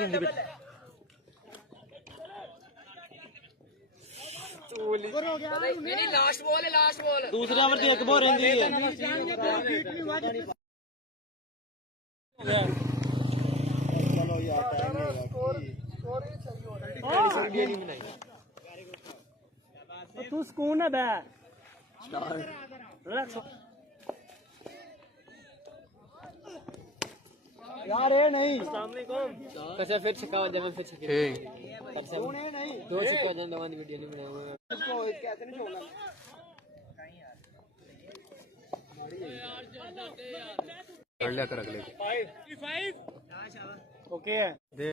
गेंदी नहीं last ball है last ball दूसरे ओवर की एक बॉल रहेंगी तू सुकून है बे यार ये नहीं कैसे फिर छक्का बजा मैं फिर छक्के ठीक दो छक्का बजा दवा वीडियो नहीं बनाया हुआ इसको कैसे नहीं छोड़ना कर लिया कर अगले 5 ओके है दे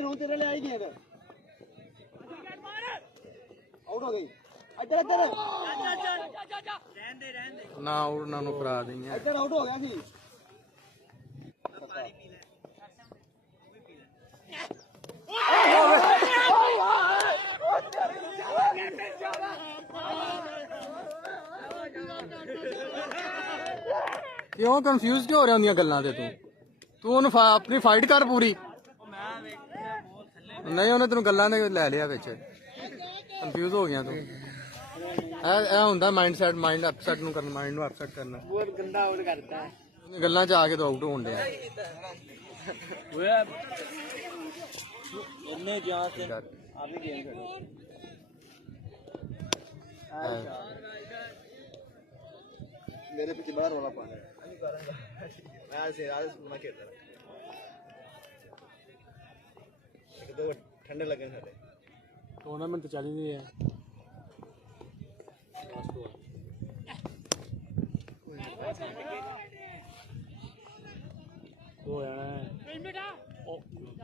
रोन तेरे ले आई नहीं आउट हो गई इधर इधर ना उड़ना नु करा देंगे इधर आउट हो गया सी क्यों कंफ्यूज क्यों हो रहा होंदियां गल्लां ते तू ਉਹਨੂੰ ਆਪਣੀ ਫਾਈਟ ਕਰ ਪੂਰੀ ਨਹੀਂ ਉਹਨੇ ਤੈਨੂੰ ਗੱਲਾਂ ਨੇ ਲੈ ਲਿਆ ਵਿੱਚ ਕੰਫਿਊਜ਼ ਹੋ ਗਿਆ ਤੂੰ ਇਹ ਹੁੰਦਾ ਮਾਈਂਡ ਅਪਸੈਟ ਨੂੰ ਕਰਨਾ ਮਾਈਂਡ ਨੂੰ ਅਪਸੈਟ ਕਰਨਾ बहुत गंदा आउट करता है ਗੱਲਾਂ 'ਚ ਆ ਕੇ ਤਾਂ ਆਊਟ ਹੋਣ ਡਿਆ ਉਹਨੇ ਜਾਂ ਤੇ ਆਪਣੀ ਗੇਮ ਖੇਡੋ मेरे पीछे बड़ा रोला पाना मैं आज मैं खेलता एक दो ठंडे लगे सारे टूर्नामेंट तो चल ही नहीं है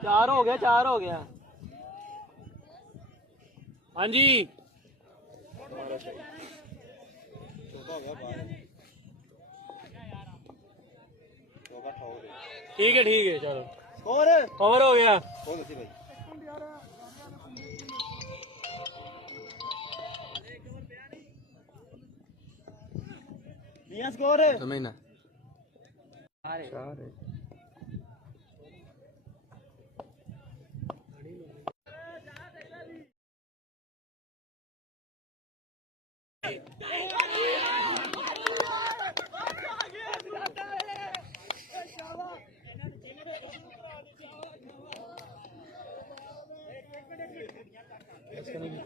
चार हो गया हाँ जी ठीक है चलो कवर हो गया स्कोर महीना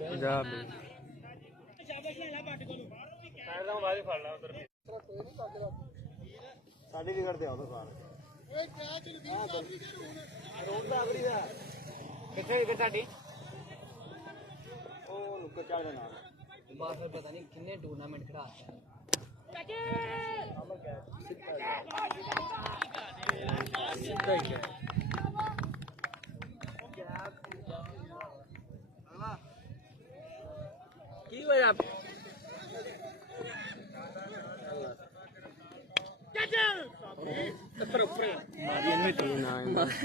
पंजाब साढ़े की करते आओ तो पता नहीं कितने टूर्नामेंट खड़ा की वजह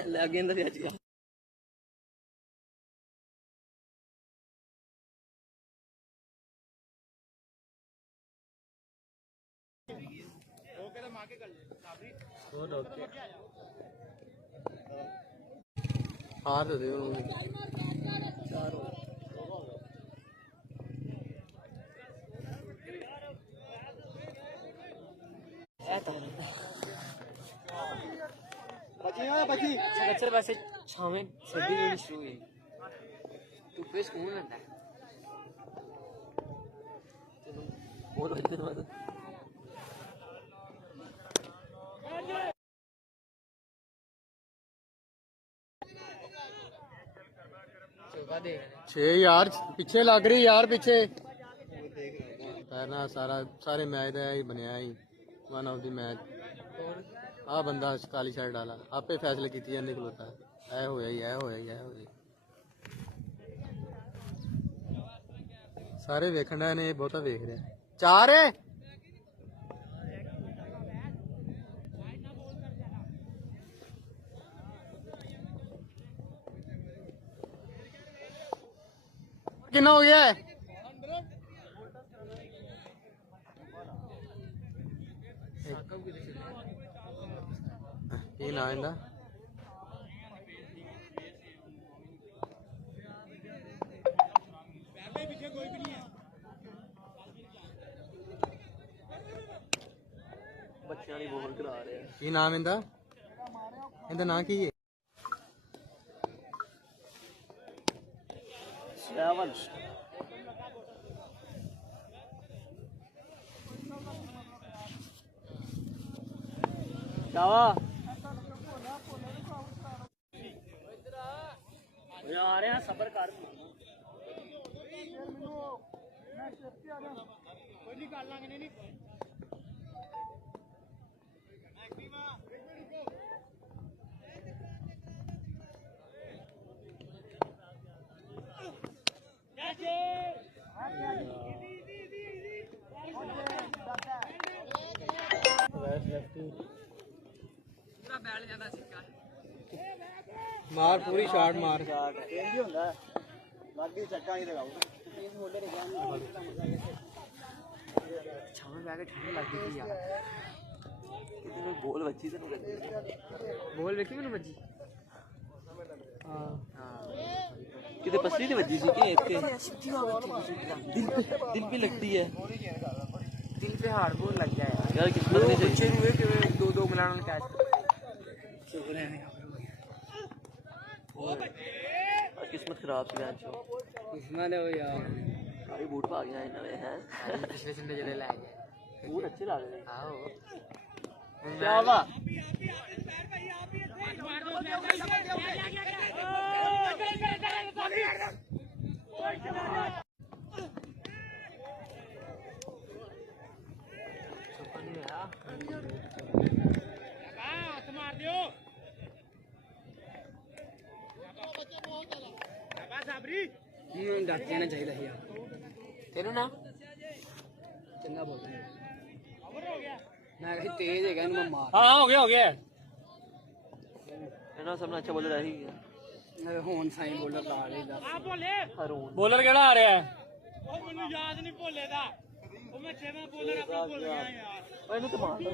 लगे अंदर हार दे बच्चे वैसे छावें सर्दी में शुरू हुई तू पे सुकून लगता है चलो और दिन छे यार पिछे लग रही यार पिछे सारे मैच का ही बनया ही वन ऑफ द मैच आ बंदा काली साइड वाला आपे फैसले की जाने खलोता ऐ होया ही ऐ होया ही ऐ होया सारे वेखना ने बहुता वेख रहे चार है कितना हो गया है ਕੀ ਨਾਂ ਇਹਦਾ? ਬੱਚਿਆਂ ਦੀ ਬੋਲ ਕਰਾ ਰਿਹਾ। ਕੀ ਨਾਮ ਇਹਦਾ? ਇਹਦਾ ਨਾਂ ਕੀ ਹੈ? ਸ਼ਾਵਲ ਸ਼ਾਵਾ ਆ ਰਿਹਾ ਸਬਰ ਕਰ ਕੋਈ ਨਹੀਂ ਕਰ ਲਾਂਗੇ ਨਹੀਂ ਮਾਰ ਪੂਰੀ ਸ਼ਾਟ ਮਾਰ। ਇੰਜ ਹੁੰਦਾ ਲੱਗੀ ਚੱਕਾ ਨਹੀਂ ਲਗਾਓ ਛਾਵੇਂ ਬੈ ਕੇ ਠੰਡ ਲੱਗ ਗਈ ਯਾਰ ਕਿਤੇ ਬੋਲ ਵੱਜੀ ਤੈਨੂੰ ਬੋਲ ਵੇਖੀ ਮੈਨੂੰ ਵੱਜੀ ਹਾਂ ਕਿਤੇ ਪਸਲੀ ਨਹੀਂ ਵੱਜੀ ਸੀ ਕਿ ਇੱਥੇ दिल पे लगती है दिल पे हार्ड बोल लग गया यार किस्मत नहीं बच्चे हुए कि दो दो मिलाना कैच शुक्र है और किस्मत खराब थी मैच किस्मत है वो यार सारे बूट पा गया इन्होंने हैं पिछले संडे जड़े ले गए बूट अच्छे लग रहे आओ क्या हुआ डर जाना चाहिए यार तेनू ना चंगा बोल मैं कही तेज है मैं मार हाँ हो गया ना सबने अच्छा बोल रहा है ਹੁਣ ਸਾਈਂ ਬੋਲਰ ਲਾ ਲੈਦਾ ਆ ਬੋਲੇ ਬੋਲਰ ਕਿਹੜਾ ਆ ਰਿਹਾ ਉਹ ਮੈਨੂੰ ਯਾਦ ਨਹੀਂ ਭੋਲੇ ਦਾ ਉਹ ਮੈਂ ਛੇਵਾਂ ਬੋਲਰ ਆਪਣਾ ਭੁੱਲ ਗਿਆ ਯਾਰ ਓਏ ਇਹਨੂੰ ਤਾਂ ਮਾਰ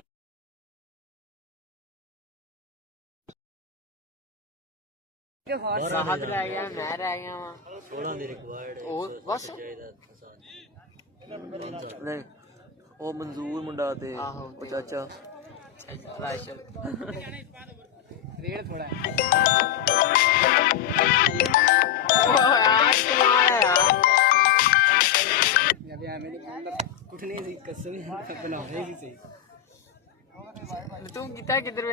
ਸਾਹਤ ਰਹਿ ਗਿਆ ਮੈਂ ਰਹਿ ਗਿਆ ਵਾਂ 16 ਦੇ ਰਿਕਵਾਇਰਡ ਉਹ ਬਸ ਨਹੀਂ ਉਹ ਮਨਜ਼ੂਰ ਮੁੰਡਾ ਤੇ ਉਹ ਚਾਚਾ ਰਾਸ਼ਲ रेड थोड़ा है कुछ नहीं कसम बना रही सही तू कितना किधर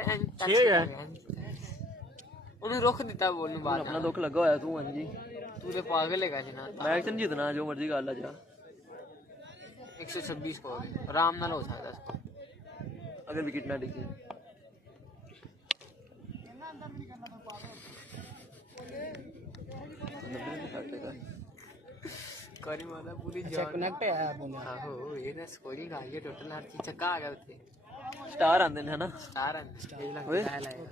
ਉਹਨੂੰ ਰੁੱਖ ਦਿੱਤਾ ਬੋਲ ਨੂੰ ਬਾਹਰ ਆਪਣਾ ਦੁੱਖ ਲੱਗਾ ਹੋਇਆ ਤੂੰ ਹਾਂਜੀ ਤੂੰ ਤੇ ਪਾਗਲ ਹੈਗਾ ਜੀ ਨਾ ਮੈਚ ਨਹੀਂ ਜਿੱਤਣਾ ਜੋ ਮਰਜ਼ੀ ਕਰ ਲੈ ਜਾ 126 ਸਕੋਰ ਆਰਾਮ ਨਾਲ ਹੋ ਸਕਦਾ ਅਗਰ ਵਿਕਟ ਨਾ ਡਿੱਗੇ करी मारा पूरी जान कनेक्ट है आपने आहो ये ना स्कोरिंग आ गई टोटल हर चीज छक्का आ गया उते स्टार आंदे ने है ना स्टार आंदे ये लगता है लाया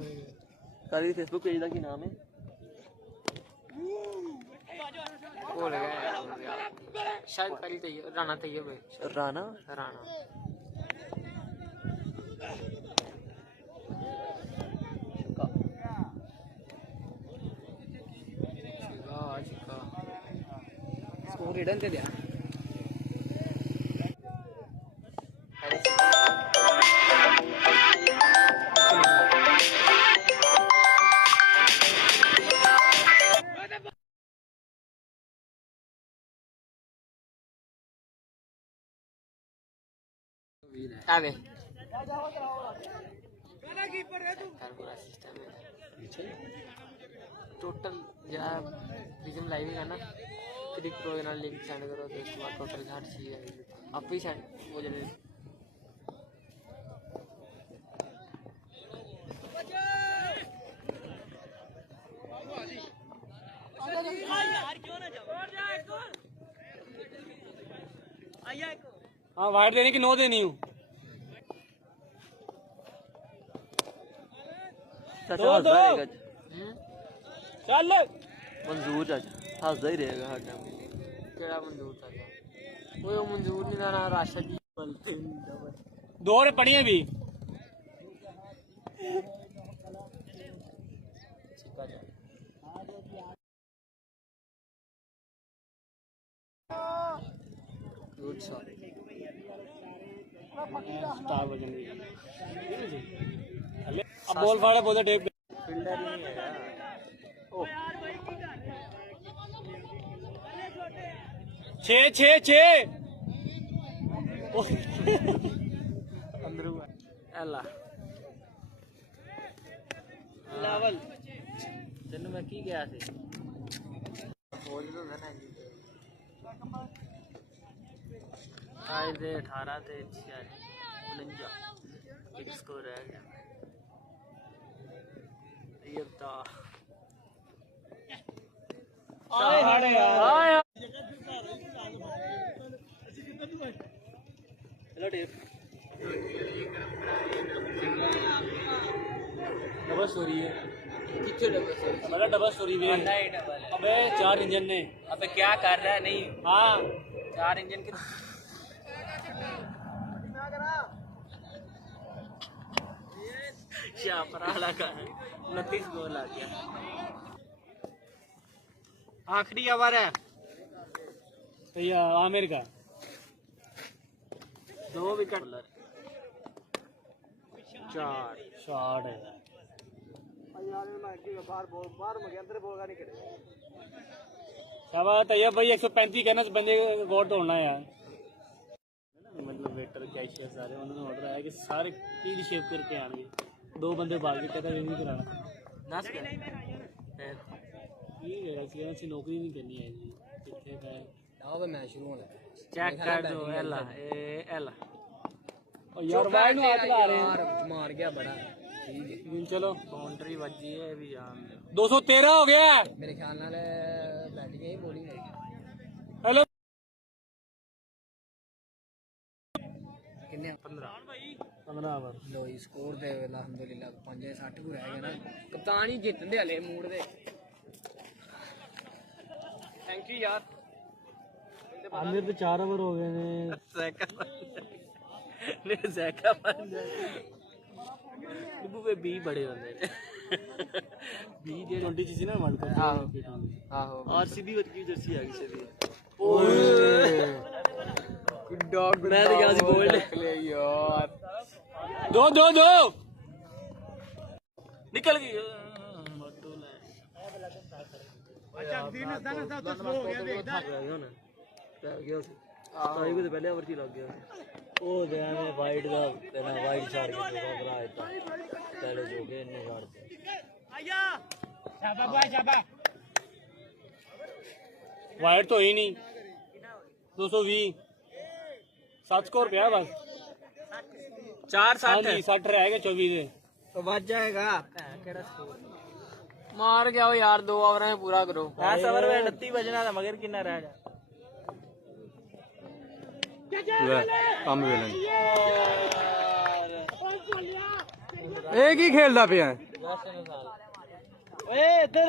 करी फेसबुक पेज दा की नाम है भूल गया शायद करी तैयार राणा तैयार भाई राणा रिटर्न दे दिया आगे टोटल रिज्यूम लाइव है ना क्रिक प्रो के लिंक सेंड करो तो इसके बाद टोटल हर चीज़ है आप ही सेंड हो जाए हाँ वाइट देने की 9 देनी हूँ चल मंजूर चाचा हंसदा ही रहेगा हर टाइम केड़ा मंजूर चाचा वो मंजूर नहीं ना राशद जी दो रे पढ़िए भी गुड शॉट स्टार वजन अब बॉल फाड़ा बोलते टेप फील्डर ही नहीं है छे छे छे अंदर हुआ अल्लाह लेवल तेन मैं की गया थे बोल दो ना जी आज दे 18 ते 49 एक स्कोर रह गया ये तो आए आए हेलो डेव डबल स्टोरी है कितने डबल सर मतलब डबल स्टोरी भी है अबे 4 इंजन ने अबे क्या कर रहा है? नहीं हाँ 4 इंजन के शापराला का 29 गोल आ गया आखिरी ओवर है। भैया आमिर का 2 विकेट 4 शॉट है शाबाश तैयब भाई 135 कहना बंदे का रिकॉर्ड तोड़ना है यार मतलब वेटर कैशियर सारे उन्होंने ऑर्डर आया कि सारे टील शेप करके आएंगे 2 बंदे भाग के कहता नहीं कराना नस गया ठीक है ऐसी नौकरी नहीं करनी है जी कितने का है अब मैच शुरू होने लगा चेक कर दो एला एला और यार वाइड में हाथ ला रहे हैं यार मार गया बड़ा ठीक है चलो बाउंड्री बजी है भी जान 213 हो गया है मेरे ख्याल नाल बैटिंग ही बॉलिंग है हेलो किन्ने 15 15 ओवर लो स्कोर दे अल्हम्दुलिल्लाह 5-60 को रह गया ना कप्तान ही जितने हले मूड दे थैंक यू यार आमिर तो 4 ओवर हो गए ने जैका बन जाए डिब्बू पे 20 बड़े होंगे 20 जे 20 सी ना वर्ल्ड कप आहो आरसीबी वर्गी जर्सी आ गई सभी डॉग मैं तो क्या सी बोल्ड ले यार दो दो दो निकल गई अच्छा दिन था ना तो स्लो हो गया देखदा आई को तो पहले ओवर ही लग गया ओ दे मैं वाइड दा तेरा वाइड छाड़ के बरा आया पहले जो के ने छाड़ दे आया शाबाश भाई शाबाश वाइड तो ही नहीं 220 7 स्कोर पे है बस 4 हाँ 7 जी 60 रह गए 24 से तो बच जाएगा मार गया हो यार 2 ओवर में पूरा करो 10 ओवर में 29 बजना था मगर कितना रह गया ਕੰਮ ਵੇਲੇ ਇਹ ਕੀ ਖੇਲਦਾ ਪਿਆ ਓਏ ਇੱਧਰ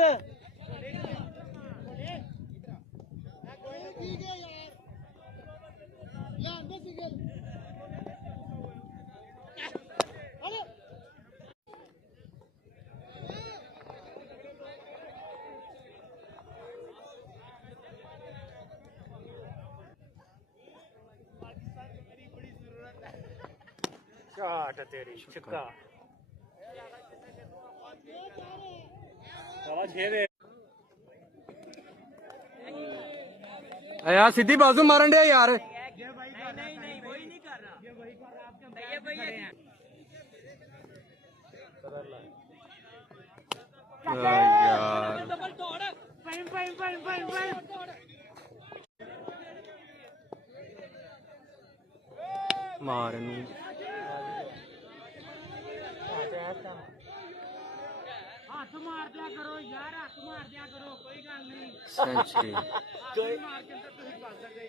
शॉट तेरी छक्का साला 6 दे यार सीधी बाजू मारन दे यार यार मारन हाथ मार दिया करो यार हाथ मार दिया करो कोई गल नहीं सेंचुरी मार के अंदर तुम पा सकते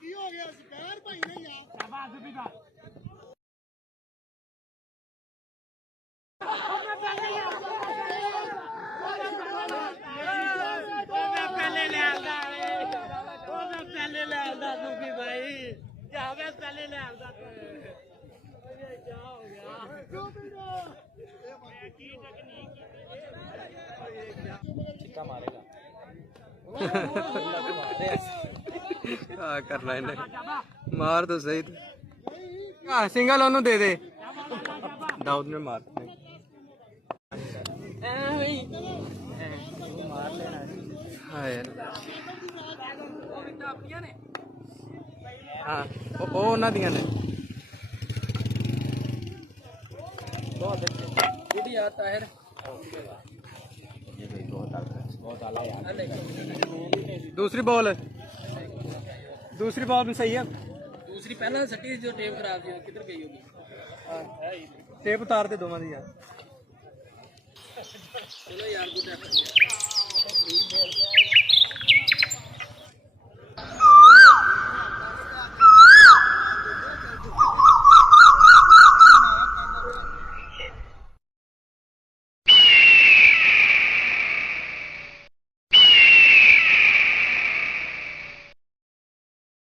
की हो गया स्पैर भाई ने यार शाबाश बिगा पहले ले आंदा तू की भाई जावे पहले ਆ ਕਰਨਾ ਇਹਨੇ ਮਾਰ ਦੋ ਸਹੀ ਆ ਸਿੰਗਲ ਉਹਨੂੰ ਦੇ ਦੇ ਦਾਊਦ ਨੇ ਮਾਰ ਹਾਂ ਯਾਰ ਹਾਂ ਉਹ ਉਹਨਾਂ ਦੀਆਂ ਨੇ ਜਿਹੜੀ ਆ ਤਾਹਿਰ दूसरी बॉल भी सही है दूसरी पहला सट्टी जो टेप खराब थी किधर गई होगी टेप उतार दे दोवां दी यार चलो यार गुड